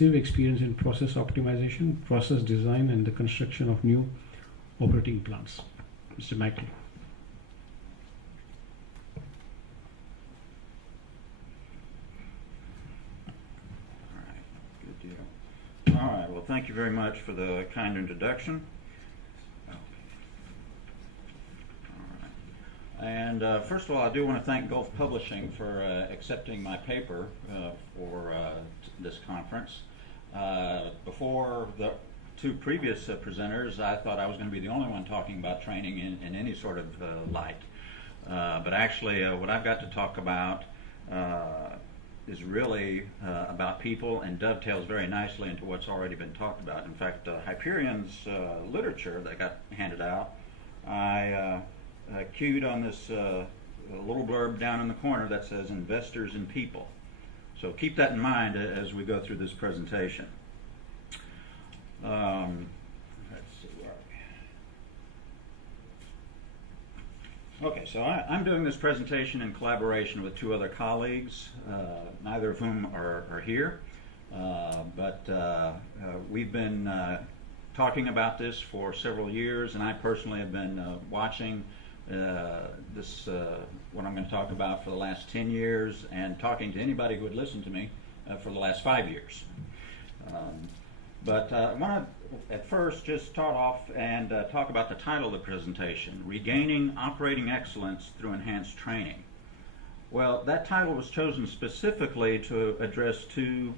experience in process optimization, process design, and the construction of new operating plants. Mr. Michael. All right, good deal. All right, well, thank you very much for the kind introduction. And first of all, I do want to thank Gulf Publishing for accepting my paper for this conference. Before the two previous presenters, I thought I was going to be the only one talking about training in any sort of light. But actually, what I've got to talk about is really about people and dovetails very nicely into what's already been talked about. In fact, Hyperion's literature that got handed out, I cued on this little blurb down in the corner that says investors in people. So keep that in mind as we go through this presentation. Let's see where are we? Okay, so I'm doing this presentation in collaboration with two other colleagues, neither of whom are here, but we've been talking about this for several years, and I personally have been watching what I'm going to talk about for the last 10 years and talking to anybody who would listen to me for the last 5 years. But I want to at first just start off and talk about the title of the presentation, Regaining Operating Excellence Through Enhanced Training. Well, that title was chosen specifically to address two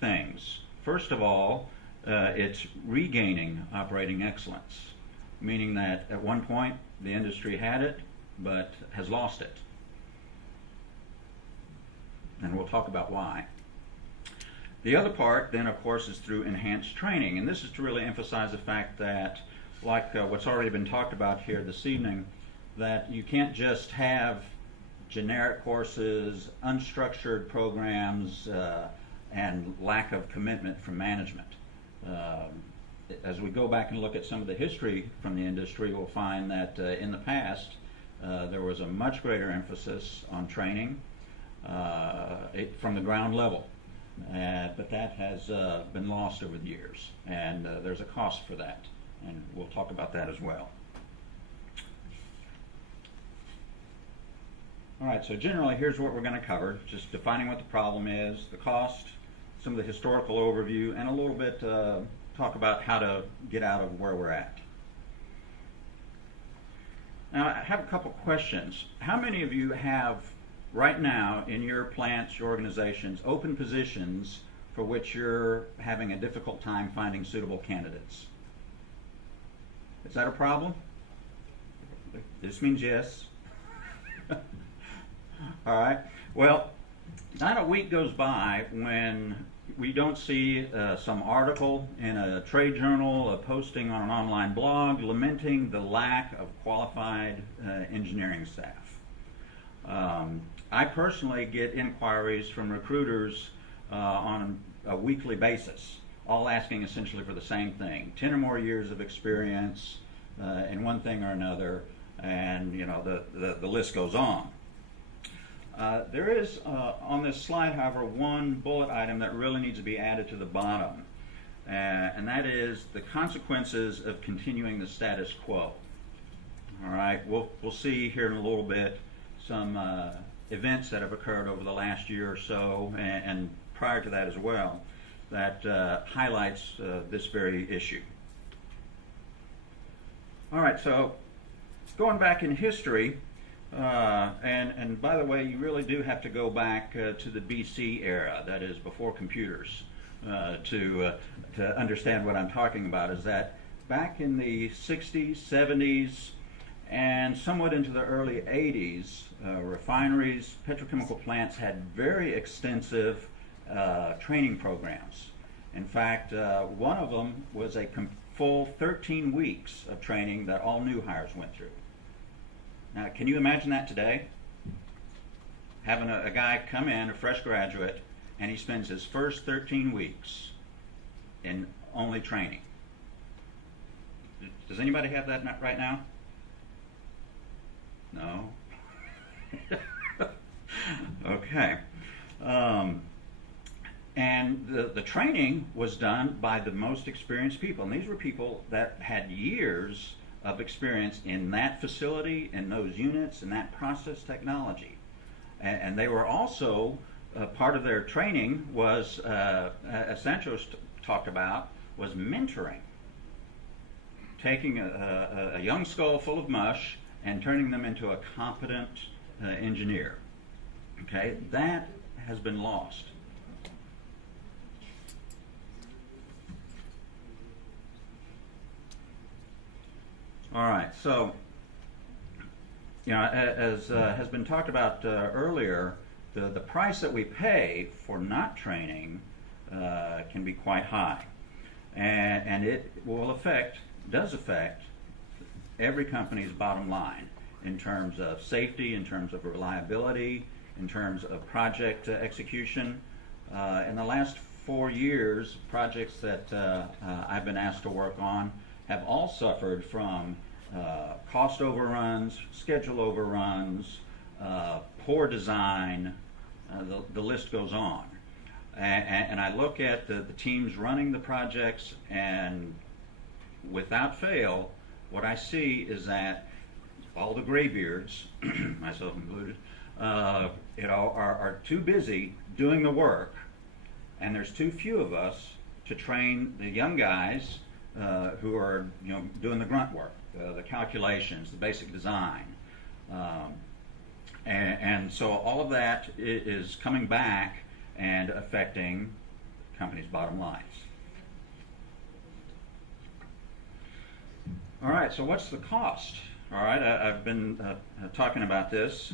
things. First of all, it's regaining operating excellence, meaning that at one point the industry had it, but has lost it. And we'll talk about why. The other part, then, of course, is through enhanced training. And this is to really emphasize the fact that, like what's already been talked about here this evening, that you can't just have generic courses, unstructured programs, and lack of commitment from management. As we go back and look at some of the history from the industry, we'll find that in the past there was a much greater emphasis on training from the ground level, but that has been lost over the years, and there's a cost for that, and we'll talk about that as well. All right, so generally here's what we're going to cover, just defining what the problem is, the cost, some of the historical overview, and a little bit talk about how to get out of where we're at. Now, I have a couple questions. How many of you have right now in your plants, your organizations, open positions for which you're having a difficult time finding suitable candidates? Is that a problem? This means yes. All right. Well, not a week goes by when we don't see some article in a trade journal, a posting on an online blog lamenting the lack of qualified engineering staff. I personally get inquiries from recruiters on a weekly basis, all asking essentially for the same thing: 10 or more years of experience in one thing or another, and the list goes on. There is on this slide, however, one bullet item that really needs to be added to the bottom, and that is the consequences of continuing the status quo. All right, we'll see here in a little bit some events that have occurred over the last year or so, and prior to that as well, that highlights this very issue. All right, so going back in history, and by the way, you really do have to go back to the BC era, that is before computers, to understand what I'm talking about. Is that back in the 60s, 70s, and somewhat into the early 80s, refineries, petrochemical plants had very extensive training programs. In fact, one of them was a full 13 weeks of training that all new hires went through. Now, can you imagine that today? Having a guy come in, a fresh graduate, and he spends his first 13 weeks in only training. Does anybody have that right now? No? And the training was done by the most experienced people. And these were people that had years of experience in that facility, in those units, in that process technology. And they were also, part of their training was, as Sancho talked about, was mentoring. Taking a young skull full of mush and turning them into a competent engineer. Okay, that has been lost. All right, so, you know, as has been talked about earlier, the price that we pay for not training can be quite high. And it will does affect every company's bottom line in terms of safety, in terms of reliability, in terms of project execution. In the last 4 years, projects that I've been asked to work on have all suffered from cost overruns, schedule overruns, poor design, the list goes on. And I look at the teams running the projects, and without fail, what I see is that all the graybeards, myself included, are too busy doing the work, and there's too few of us to train the young guys who are, you know, doing the grunt work, the calculations, the basic design, and so all of that is coming back and affecting companies' bottom lines. All right, so what's the cost? All right, I've been talking about this.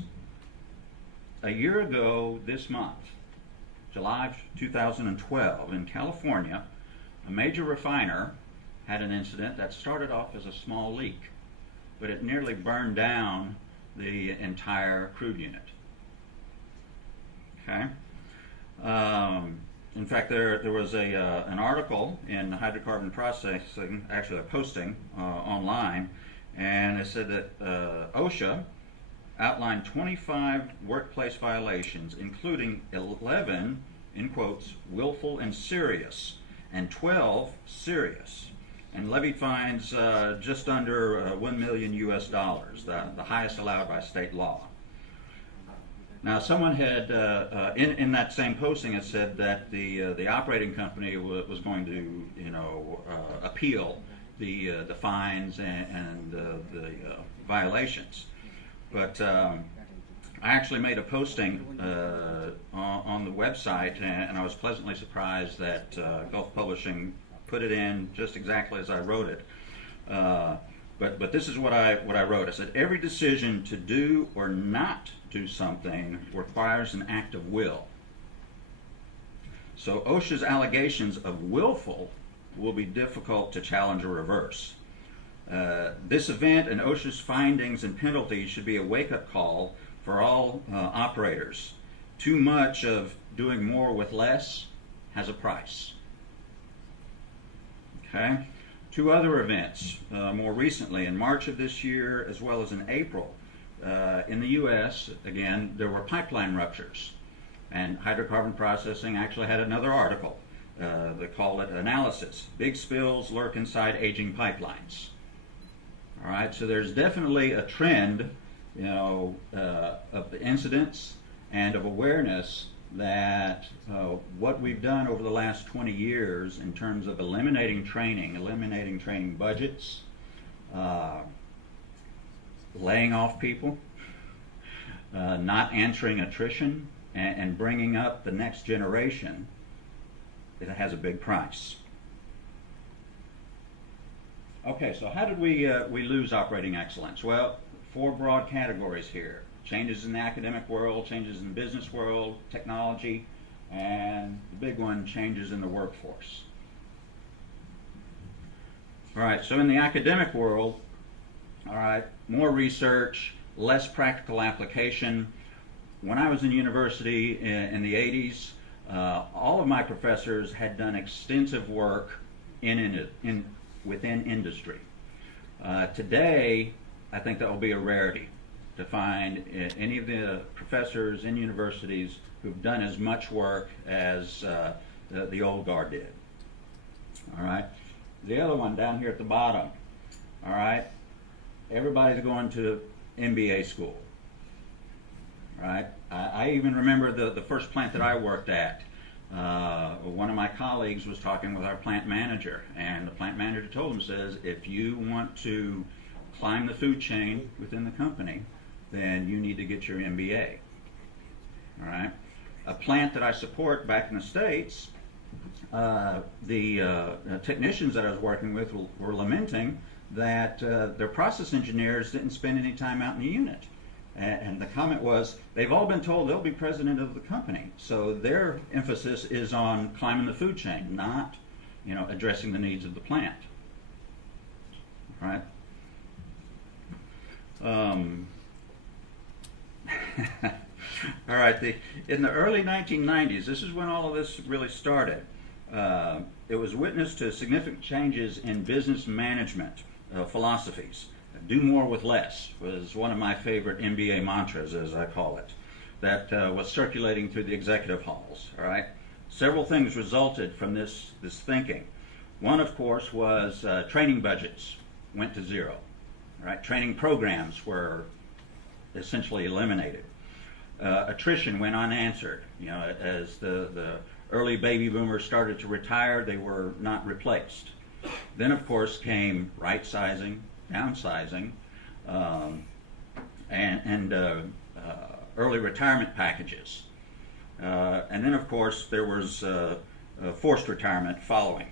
A year ago this month, July 2012, in California, a major refiner had an incident that started off as a small leak, but it nearly burned down the entire crude unit. Okay. In fact, there was an article in Hydrocarbon Processing, actually a posting online, and it said that OSHA outlined 25 workplace violations, including 11, in quotes, willful and serious, and 12 serious, and levied fines just under $1 million US, the highest allowed by state law. Now, someone had, in that same posting, had said that the operating company was going to, you know, appeal the fines and the violations. But I actually made a posting on the website, and I was pleasantly surprised that Gulf Publishing put it in just exactly as I wrote it. But this is what I wrote. I said, every decision to do or not do something requires an act of will. So OSHA's allegations of willful will be difficult to challenge or reverse. This event and OSHA's findings and penalties should be a wake-up call for all operators. Too much of doing more with less has a price. Okay? 2 other events more recently, in March of this year as well as in April. In the U.S., again, there were pipeline ruptures, and Hydrocarbon Processing actually had another article. They called it Analysis. Big spills lurk inside aging pipelines. All right, so there's definitely a trend, you know, of the incidents and of awareness that what we've done over the last 20 years in terms of eliminating training budgets, laying off people, not answering attrition, and bringing up the next generation, it has a big price. Okay, so how did we lose operating excellence? Well, 4 broad categories here. Changes in the academic world, changes in the business world, technology, and the big one, changes in the workforce. All right, so in the academic world, all right, more research, less practical application. When I was in university in the 80s, all of my professors had done extensive work within industry. Today, I think that will be a rarity to find any of the professors in universities who've done as much work as the old guard did. All right. The other one down here at the bottom. All right. Everybody's going to MBA school. All right. I even remember the first plant that I worked at. One of my colleagues was talking with our plant manager, and the plant manager told him, says, if you want to climb the food chain within the company, then you need to get your MBA. All right. A plant that I support back in the States, the technicians that I was working with were lamenting that their process engineers didn't spend any time out in the unit. And the comment was, they've all been told they'll be president of the company. So their emphasis is on climbing the food chain, not, addressing the needs of the plant. All right. All right. In the early 1990s, this is when all of this really started. It was witness to significant changes in business management philosophies. Do more with less was one of my favorite MBA mantras, as I call it, that was circulating through the executive halls. All right, several things resulted from this thinking. One, of course, was training budgets went to zero. All right, training programs were essentially eliminated. Attrition went unanswered. As the early baby boomers started to retire, they were not replaced. Then, of course, came right sizing, downsizing, and early retirement packages. And then, of course, there was forced retirement following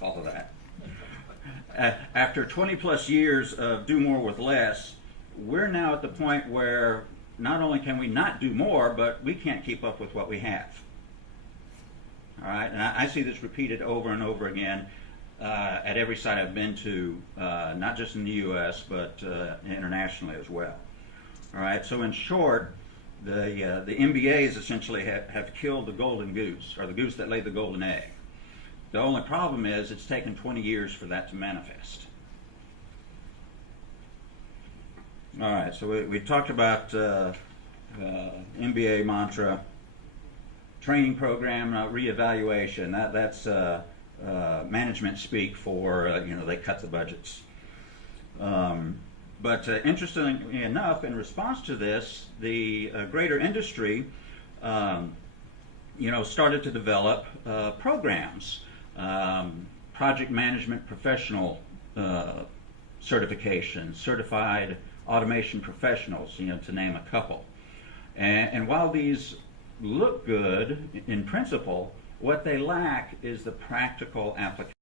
all of that. After 20 plus years of do more with less, we're now at the point where not only can we not do more, but we can't keep up with what we have. All right, and I see this repeated over and over again at every site I've been to, not just in the U.S., but internationally as well. All right, so in short, the MBAs essentially have killed the golden goose, or the goose that laid the golden egg. The only problem is it's taken 20 years for that to manifest. All right, so we talked about MBA mantra, training program reevaluation. That's management speak for they cut the budgets. But interestingly enough, in response to this, the greater industry, started to develop programs, project management professional certification, certified automation professionals, to name a couple. And while these look good in principle, what they lack is the practical application.